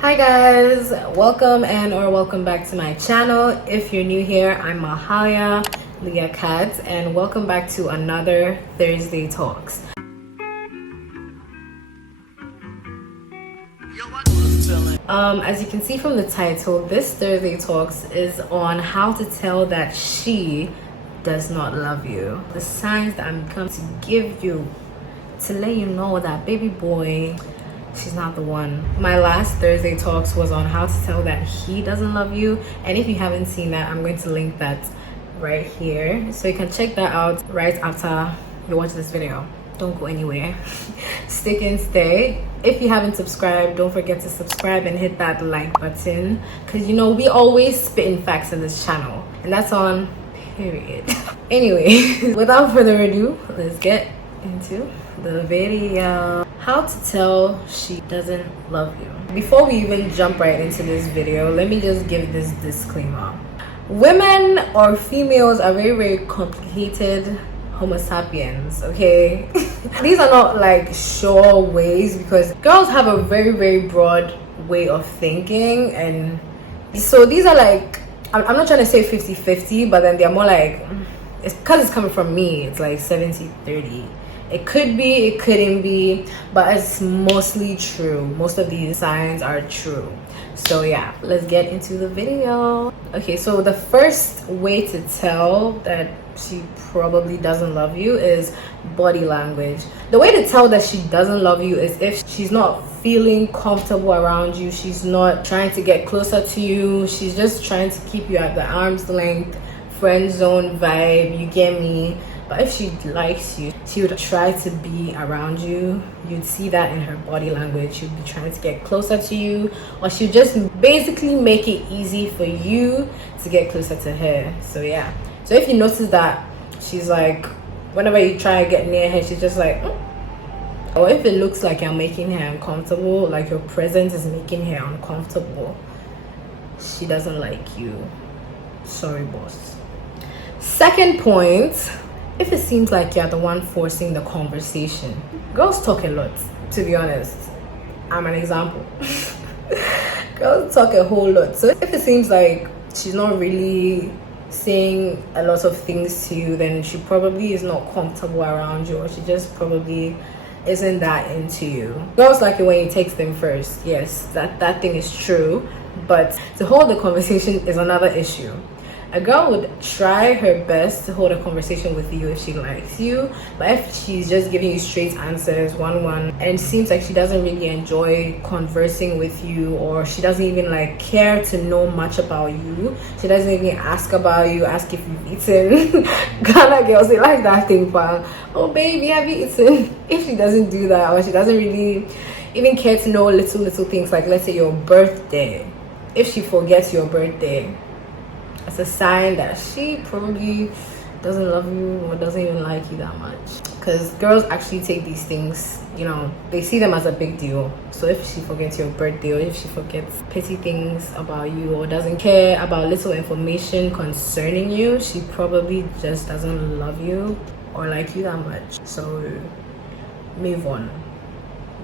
Hi guys, welcome back to my channel. If you're new here, I'm mahaliaaakatugba and welcome back to another Thursday Talks. As you can see from the title, this Thursday Talks is on how to tell that she does not love you. The signs that I'm coming to give you to let you know that baby boy, she's not the one. My last Thursday Talks was on how to tell that he doesn't love you, and if you haven't seen that, I'm going to link that right here, so you can check that out right after you watch this video. Don't go anywhere. Stick and stay. If you haven't subscribed, don't forget to subscribe and hit that like button, because you know we always spitting facts in this channel, and that's on period. Anyway, without further ado, let's get into the video. How to tell she doesn't love you. Before we even jump right into this video, let me just give this disclaimer. Women or females are very complicated homo sapiens, okay? These are not like sure ways, because girls have a very broad way of thinking, and so these are like, I'm not trying to say 50-50, but then they're more like, it's because it's coming from me, it's like 70-30. It could be, it couldn't be, but it's mostly true. Most of these signs are true. So yeah, let's get into the video. Okay, so the first way to tell that she probably doesn't love you is body language. The way to tell that she doesn't love you is if she's not feeling comfortable around you, she's not trying to get closer to you, she's just trying to keep you at the arm's length, friend zone vibe, you get me? But if she likes you, she would try to be around you. You'd see that in her body language. She'd be trying to get closer to you, or she'd just basically make it easy for you to get closer to her. So yeah. So if you notice that she's like, whenever you try to get near her, she's just like, or if it looks like you're making her uncomfortable, like your presence is making her uncomfortable, she doesn't like you. Sorry, boss. Second point, if it seems like you're the one forcing the conversation. Girls talk a lot, to be honest. I'm an example. Girls talk a whole lot. So if it seems like she's not really saying a lot of things to you, then she probably is not comfortable around you, or she just probably isn't that into you. Girls like it when you text them first. Yes, that thing is true, but to hold the conversation is another issue. A girl would try her best to hold a conversation with you if she likes you, but if she's just giving you straight answers, one, and it seems like she doesn't really enjoy conversing with you, or she doesn't even like care to know much about you, she doesn't even ask about you, ask if you've eaten. Ghana girls, they like that thing, but oh baby, have you eaten? If she doesn't do that, or she doesn't really even care to know little things, like let's say your birthday, if she forgets your birthday, it's a sign that she probably doesn't love you or doesn't even like you that much. Because girls actually take these things, you know, they see them as a big deal. So if she forgets your birthday, or if she forgets petty things about you, or doesn't care about little information concerning you, she probably just doesn't love you or like you that much. So move on,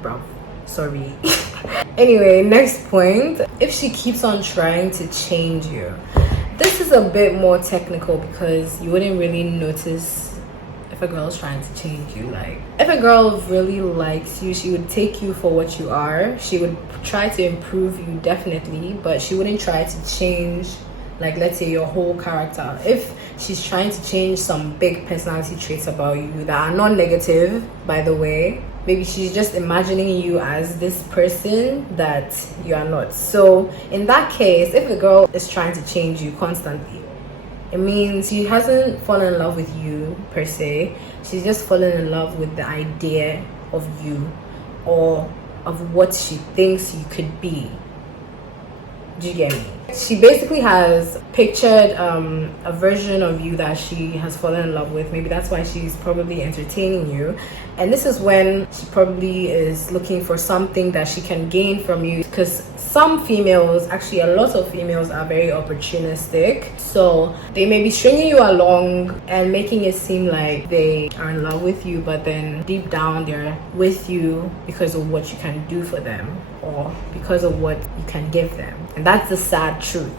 bro. Sorry. Anyway, next point, if she keeps on trying to change you. This is a bit more technical, because you wouldn't really notice if a girl's trying to change you. Like, if a girl really likes you, she would take you for what you are. She would try to improve you, definitely, but she wouldn't try to change, like, let's say your whole character. If she's trying to change some big personality traits about you that are not negative, by the way, maybe she's just imagining you as this person that you are not. So in that case, if a girl is trying to change you constantly, it means she hasn't fallen in love with you per se. She's just fallen in love with the idea of you, or of what she thinks you could be. Do you get me? She basically has pictured a version of you that she has fallen in love with. Maybe that's why she's probably entertaining you, and this is when she probably is looking for something that she can gain from you, because some females, actually a lot of females, are very opportunistic. So they may be stringing you along and making it seem like they are in love with you, but then deep down they're with you because of what you can do for them, or because of what you can give them. And that's the sad truth.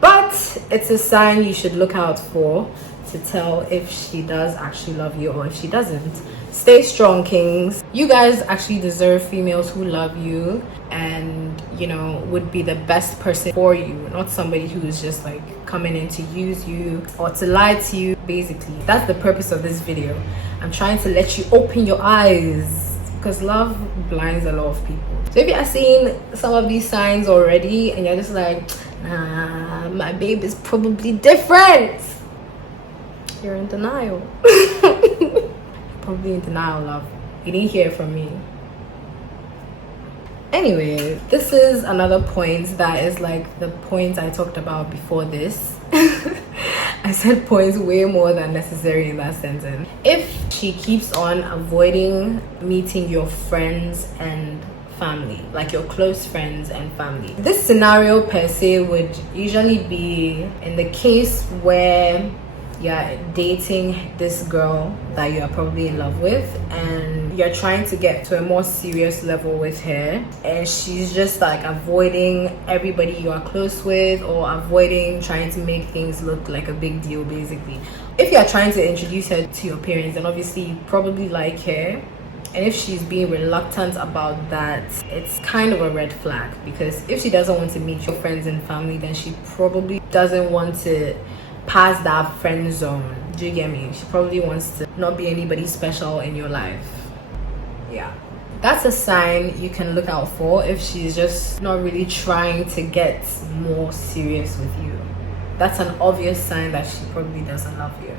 But it's a sign you should look out for to tell if she does actually love you or if she doesn't. Stay strong, kings. You guys actually deserve females who love you and, you know, would be the best person for you, not somebody who's just like coming in to use you or to lie to you. Basically, that's the purpose of this video. I'm trying to let you open your eyes, because love blinds a lot of people. So if you're seeing some of these signs already and you're just like, nah, my babe is probably different, you're in denial. Probably in denial, love. You didn't hear from me. Anyway, this is another point that is like the points I talked about before this. I said points way more than necessary in that sentence. If she keeps on avoiding meeting your friends and family, like your close friends and family, this scenario per se would usually be in the case where you're dating this girl that you're probably in love with and you're trying to get to a more serious level with her, and she's just like avoiding everybody you are close with or avoiding trying to make things look like a big deal. Basically, if you're trying to introduce her to your parents, then obviously you probably like her, and if she's being reluctant about that, it's kind of a red flag, because if she doesn't want to meet your friends and family, then she probably doesn't want to pass that friend zone. Do you get me? She probably wants to not be anybody special in your life. Yeah, that's a sign you can look out for if she's just not really trying to get more serious with you. That's an obvious sign that she probably doesn't love you,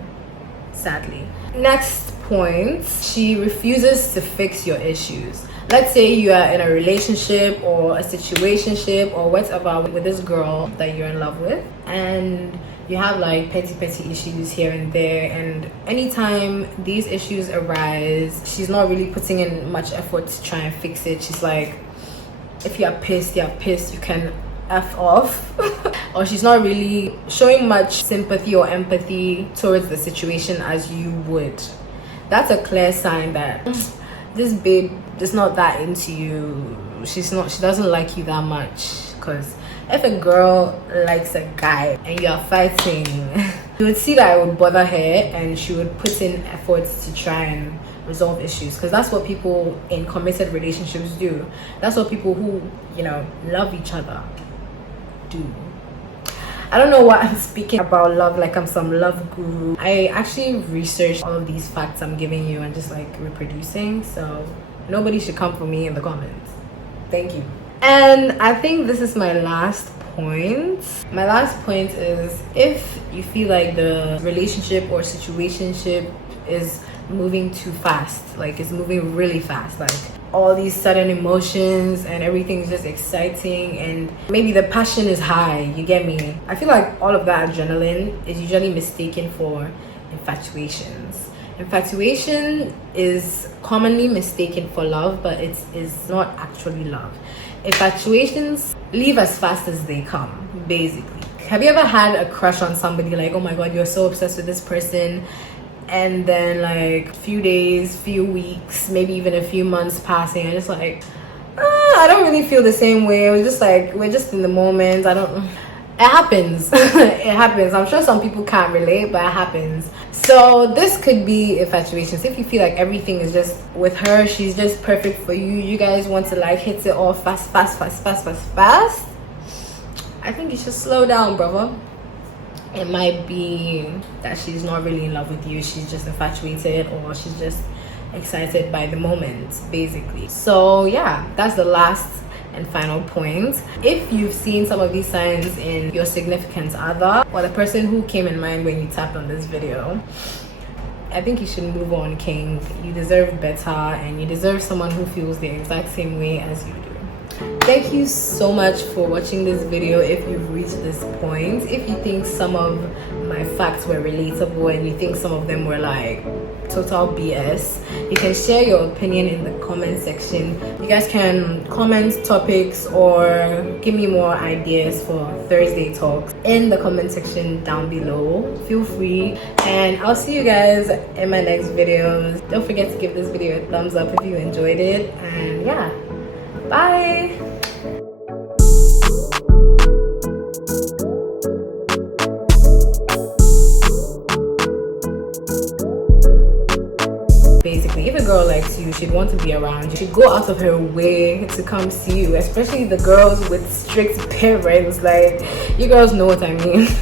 sadly. Next point, she refuses to fix your issues. Let's say you are in a relationship or a situationship or whatever with this girl that you're in love with, and you have like petty issues here and there, and anytime these issues arise, she's not really putting in much effort to try and fix it. She's like, if you're pissed, you can F off. Or she's not really showing much sympathy or empathy towards the situation as you would. That's a clear sign that this babe is not that into you. She doesn't like you that much. Because if a girl likes a guy and you are fighting, you would see that it would bother her and she would put in efforts to try and resolve issues, because that's what people in committed relationships do. That's what people who, you know, love each other do. I don't know why I'm speaking about love like I'm some love guru. I actually researched all of these facts I'm giving you and just like reproducing, so nobody should come for me in the comments. Thank you. And I think this is my last point. My last point is, if you feel like the relationship or situationship is moving too fast, like it's moving really fast, like all these sudden emotions and everything's just exciting and maybe the passion is high, you get me? I feel like all of that adrenaline is usually mistaken for infatuations. Infatuation is commonly mistaken for love, but it is not actually love. Infatuations leave as fast as they come, basically. Have you ever had a crush on somebody, like, oh my god, you're so obsessed with this person, and then like few days, few weeks, maybe even a few months passing, and just like, I don't really feel the same way. It was just like, we're just in the moment. It happens. It happens. I'm sure some people can't relate, but it happens. So this could be infatuation. So if you feel like everything is just with her, she's just perfect for you, you guys want to like hit it all fast, I think you should slow down, brother. It might be that she's not really in love with you, she's just infatuated, or she's just excited by the moment, basically. So yeah, that's the last and final point. If you've seen some of these signs in your significant other or the person who came in mind when you tapped on this video, I think you should move on, king. You deserve better, and you deserve someone who feels the exact same way as you do. Thank you so much for watching this video. If you've reached this point, if you think some of my facts were relatable and you think some of them were like total BS, you can share your opinion in the comment section. You guys can comment topics or give me more ideas for Thursday talks in the comment section down below. Feel free, and I'll see you guys in my next videos. Don't forget to give this video a thumbs up if you enjoyed it, and yeah, Bye. Basically, if a girl likes you, she'd want to be around you. She'd go out of her way to come see you, especially the girls with strict parents. Like, you girls know what I mean.